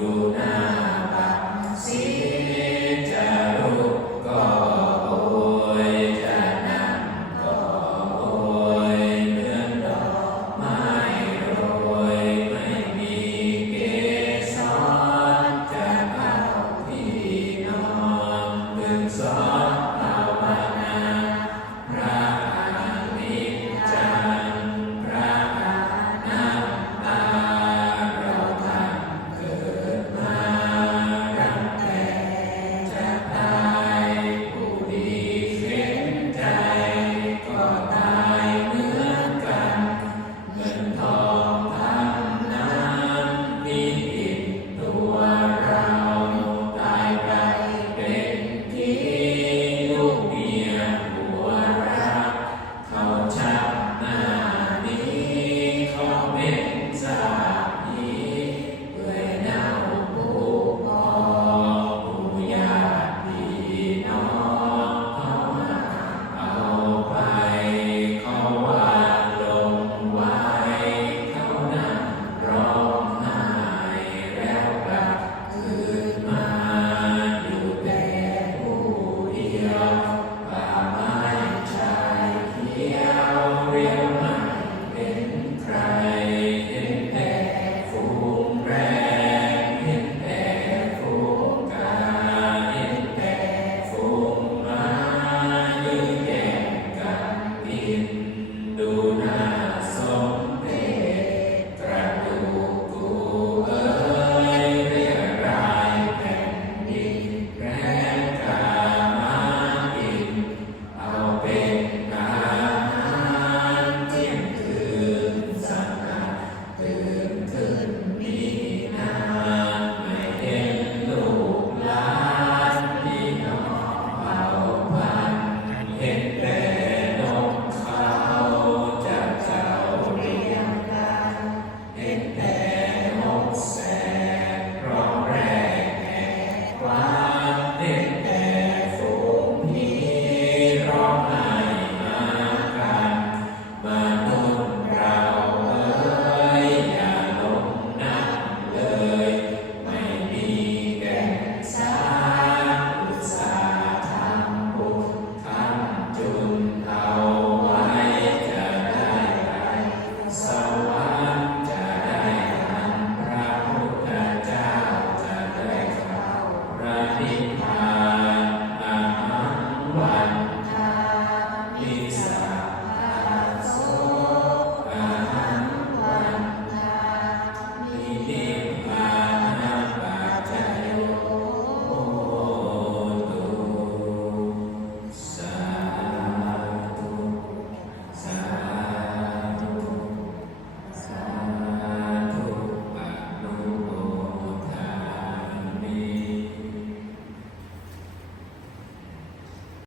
Your name.